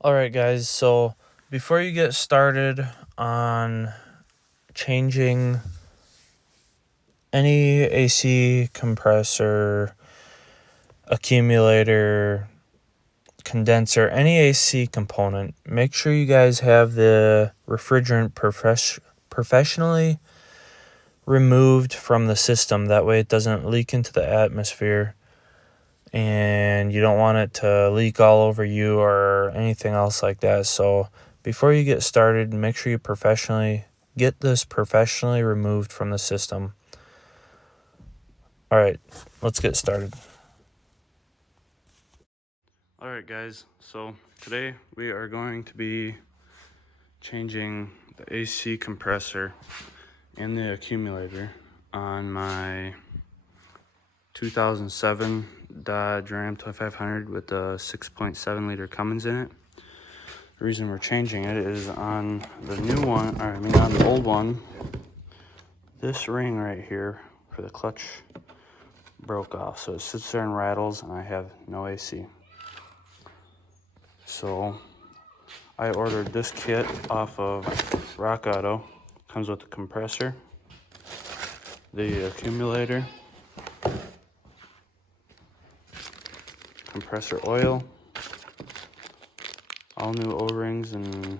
Alright guys, so before you get started on changing any AC compressor, accumulator, condenser, any AC component, make sure you guys have the refrigerant professionally removed from the system. That way it doesn't leak into the atmosphere and you don't want it to leak all over you or anything else like that. So before you get started, make sure you get this professionally removed from the system. All right, let's get started. All right guys, so today we are going to be changing the AC compressor and the accumulator on my 2007 Dodge Ram 2500 with the 6.7 liter Cummins in it. The reason we're changing it is on the new one, on the old one, this ring right here for the clutch broke off. So it sits there and rattles and I have no AC. So I ordered this kit off of Rock Auto. Comes with the compressor, the accumulator, compressor oil, all new O-rings and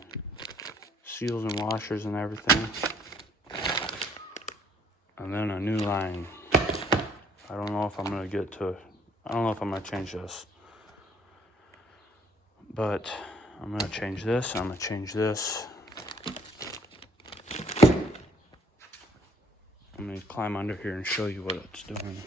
seals and washers and everything, and then a new line. I don't know if I'm gonna change this, but I'm gonna change this, I'm gonna change this. I'm gonna climb under here and show you what it's doing.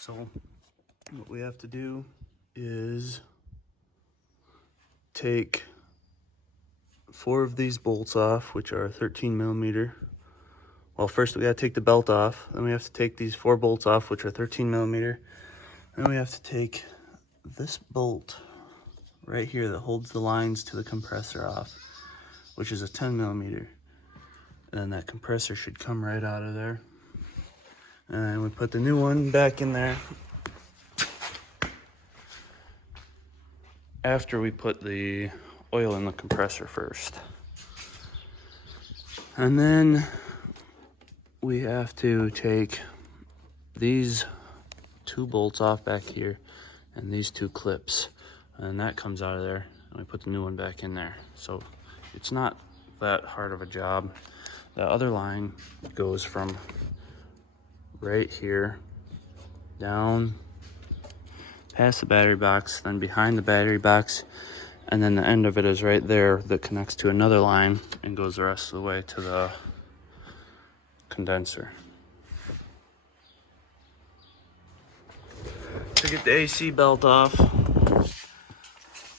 So what we have to do is take 4 of these bolts off, which are 13 millimeter. Well, first we gotta take the belt off, then we have to take these 4 bolts off, which are 13 millimeter. Then we have to take this bolt right here that holds the lines to the compressor off, which is a 10 millimeter. And then that compressor should come right out of there. And we put the new one back in there after we put the oil in the compressor first. And then we have to take these 2 bolts off back here and these 2 clips, and that comes out of there, and we put the new one back in there. So it's not that hard of a job. The other line goes from right here down past the battery box, then behind the battery box, and then the end of it is right there that connects to another line and goes the rest of the way to the condenser. To get the AC belt off,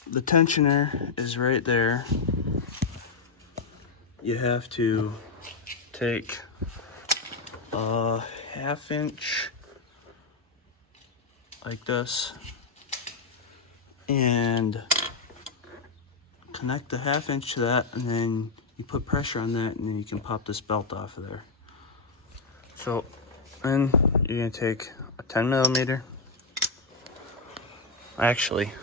the tensioner is right there. You have to take a 1/2 inch like this and connect the 1/2 inch to that, and then you put pressure on that, and then you can pop this belt off of there. So then you're gonna take a 10 millimeter. Actually,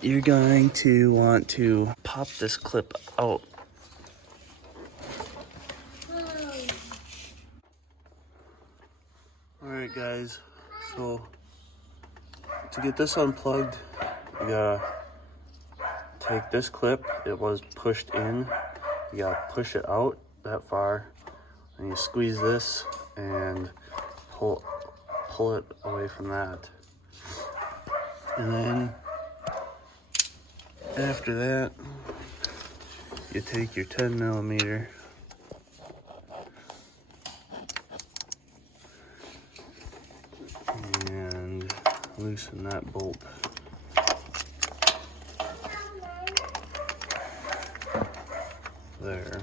you're going to want to pop this clip out. Alright guys, so to get this unplugged, you gotta take this clip, it was pushed in, you gotta push it out that far, and you squeeze this and pull it away from that. And then after that, you take your 10 millimeter and loosen that bolt. There.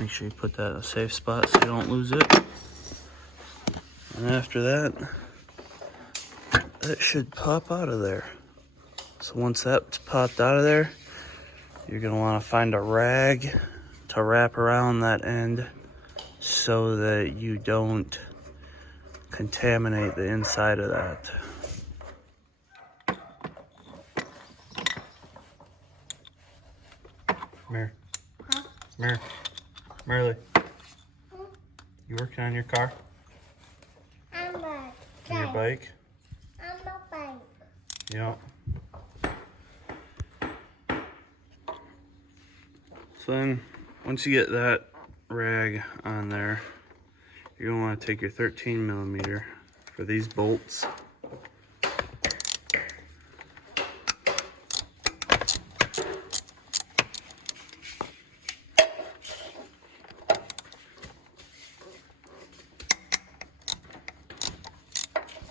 Make sure you put that in a safe spot so you don't lose it. And after that, that should pop out of there. So once that's popped out of there, you're gonna wanna find a rag to wrap around that end so that you don't contaminate the inside of that. Come here. Huh? Come here. Merle. You working on your car? I'm a On your bike? I'm a bike. Yep. So then, once you get that rag on there, you're gonna want to take your 13mm for these bolts.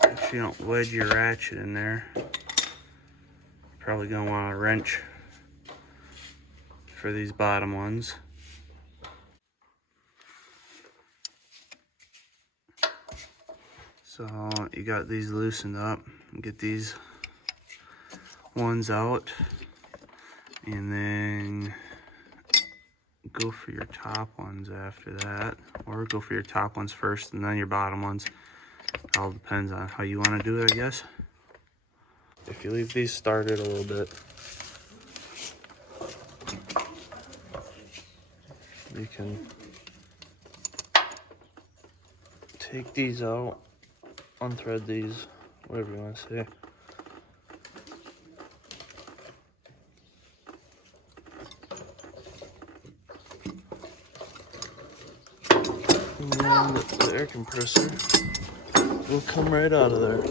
Make sure you don't wedge your ratchet in there. Probably gonna want a wrench for these bottom ones. So you got these loosened up. Get these ones out, and then go for your top ones after that, or go for your top ones first and then your bottom ones. It all depends on how you want to do it, I guess. If you leave these started a little bit, you can take these out, unthread these, whatever you want to say. And then the air compressor will come right out of there.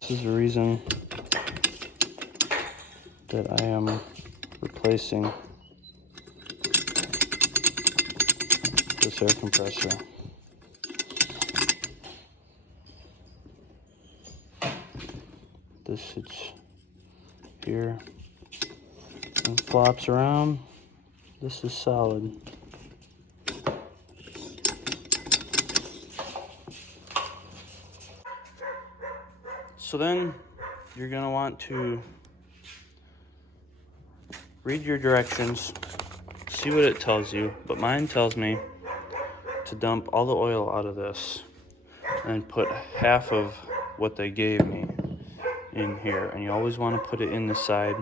This is the reason that I am replacing this air compressor. This sits here and flops around. This is solid. So then you're gonna want to read your directions, see what it tells you, but mine tells me to dump all the oil out of this and put half of what they gave me in here. And you always want to put it in the side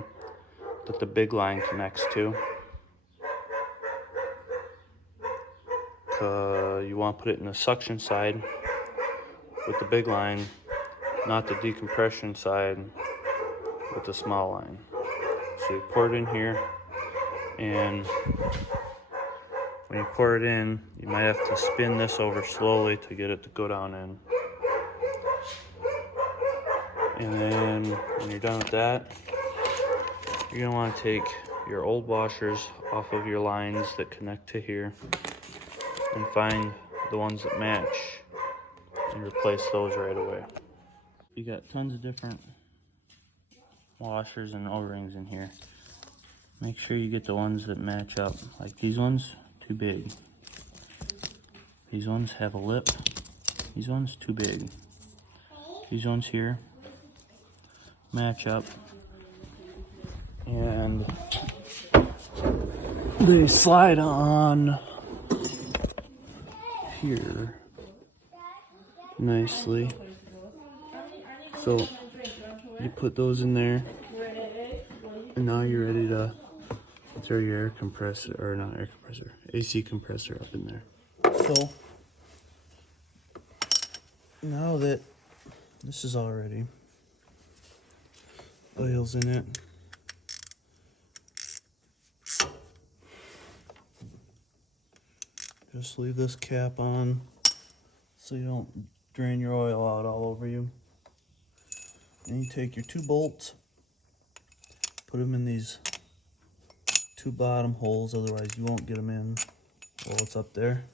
that the big line connects to. You want to put it in the suction side with the big line, not the decompression side with the small line. So you pour it in here, and when you pour it in, you might have to spin this over slowly to get it to go down in. And then when you're done with that, you're gonna want to take your old washers off of your lines that connect to here and find the ones that match and replace those right away. You got tons of different washers and O-rings in here. Make sure you get the ones that match up. Like these ones, too big. These ones have a lip. These ones, too big. These ones here match up, and they slide on here nicely. So you put those in there, and now you're ready to throw your air compressor, or not air compressor, AC compressor up in there. So now that this is all ready, oil's in it, just leave this cap on so you don't drain your oil out all over you. And you take your 2 bolts, put them in these 2 bottom holes, otherwise you won't get them in while it's up there.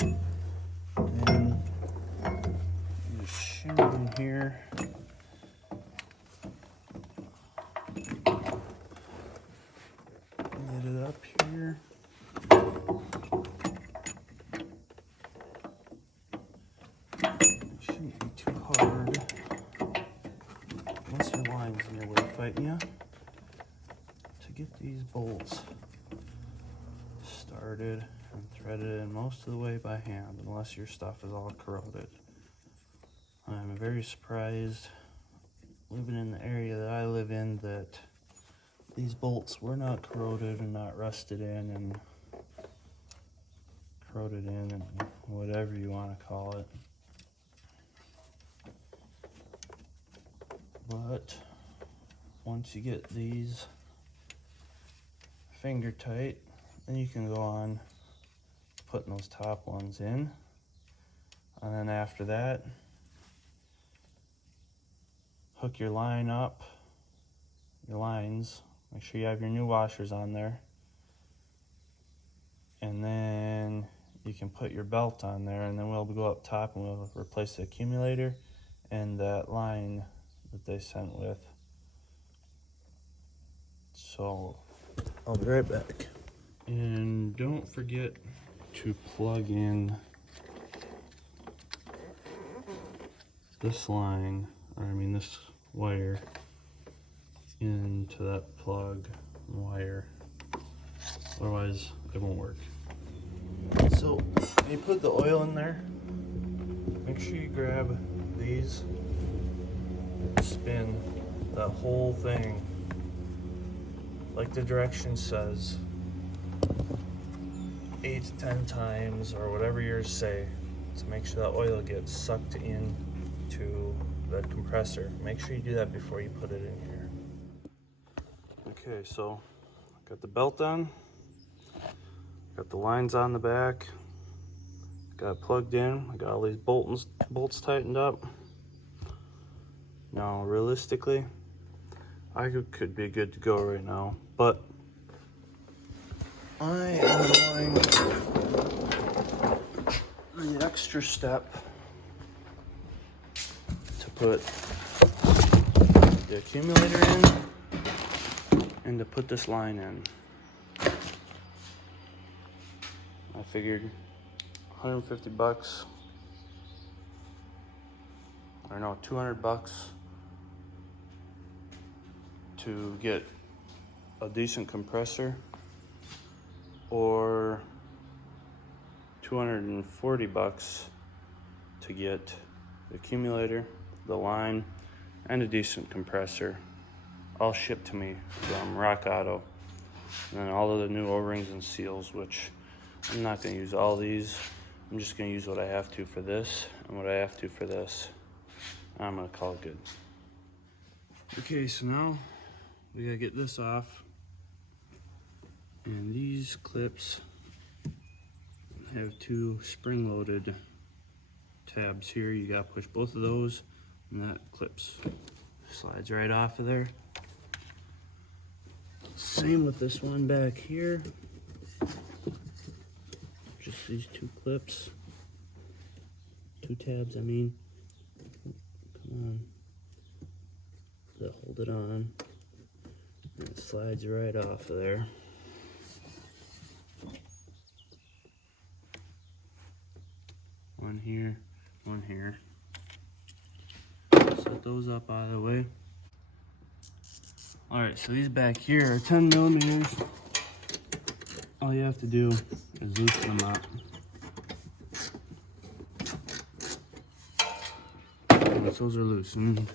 And you shim in here. unless your line's in your way fighting you, to get these bolts started and threaded in most of the way by hand, unless your stuff is all corroded. I'm very surprised, living in the area that I live in, that these bolts were not corroded and not rusted in and corroded in and whatever you want to call it. But once you get these finger tight, then you can go on putting those top ones in. And then after that, hook your line up, your lines, make sure you have your new washers on there. And then you can put your belt on there, and then we'll go up top and we'll replace the accumulator and that line that they sent with. So I'll be right back. And don't forget to plug in this line, or I mean this wire, into that plug wire. Otherwise it won't work. So when you put the oil in there, make sure you grab these, spin that whole thing like the direction says, 8 to 10 times or whatever yours say, to make sure that oil gets sucked in to the compressor. Make sure you do that before you put it in here. Okay, so got the belt on, got the lines on the back, got it plugged in, I got all these bolts tightened up. Now realistically, I could be good to go right now, but I am going the extra step to put the accumulator in and to put this line in. I figured 150 bucks, or no, 200 bucks to get a decent compressor, or 240 bucks to get the accumulator, the line, and a decent compressor, all shipped to me from Rock Auto. And then all of the new O-rings and seals, which I'm not going to use all these. I'm just going to use what I have to for this and what I have to for this. I'm going to call it good. Okay, so now we got to get this off. And these clips have 2 spring-loaded tabs here. You got to push both of those, and that clips slides right off of there. Same with this one back here. Just these 2 clips, 2 tabs, I mean. Come on. That hold it on. And it slides right off of there. One here, one here. Set those up out of the way. Alright, so these back here are 10 millimeters. All you have to do is loosen them up. Once those are loosened.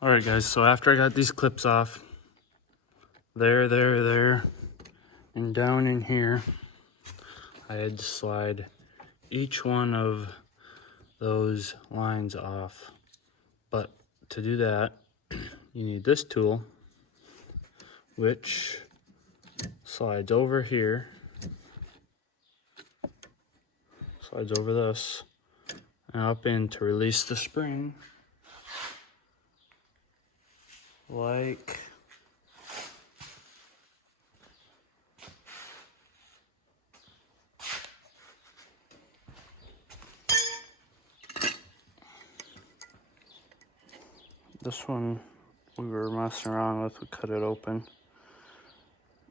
Alright guys, so after I got these clips off, there, and down in here, I had to slide each one of those lines off. But to do that, you need this tool, which slides over here, slides over this, and up in to release the spring, like this one we were messing around with, we cut it open.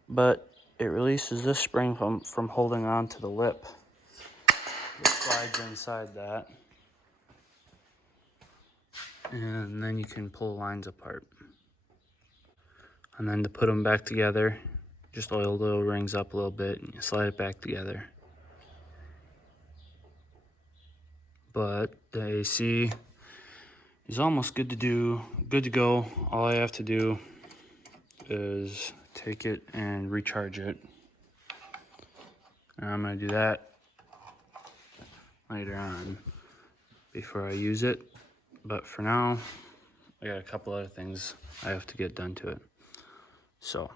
But it releases this spring from holding on to the lip. It slides inside that. and then you can pull lines apart. And then to put them back together, just oil the O-rings up a little bit and you slide it back together. But the AC is almost good to go. All I have to do is take it and recharge it. And I'm gonna do that later on before I use it. But for now, I got a couple other things I have to get done to it. So.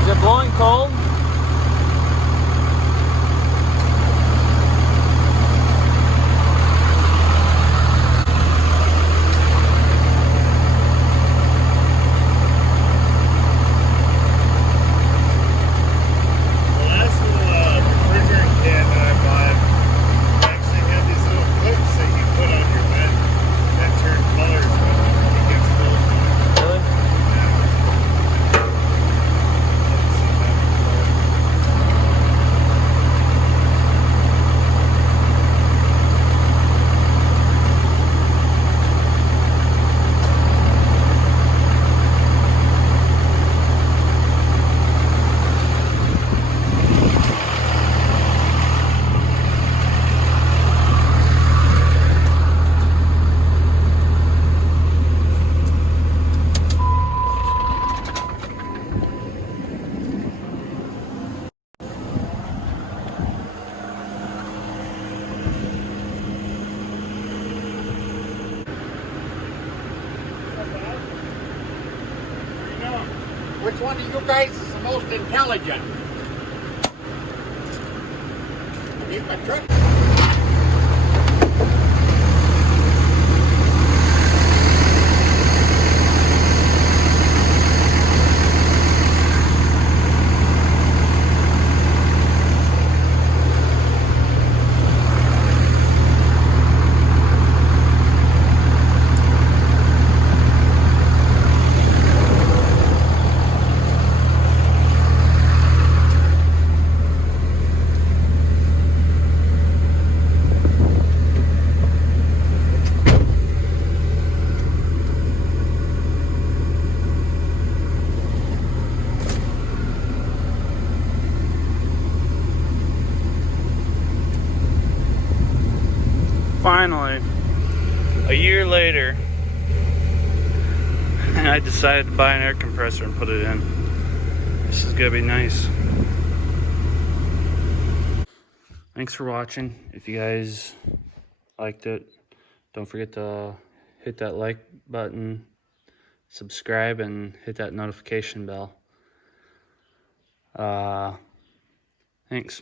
Is it blowing cold? Which one of you guys is the most intelligent? Keep my truck. Finally, a year later, I decided to buy an air compressor and put it in. This is gonna be nice. Thanks for watching. If you guys liked it, don't forget to hit that like button, subscribe, and hit that notification bell. Thanks.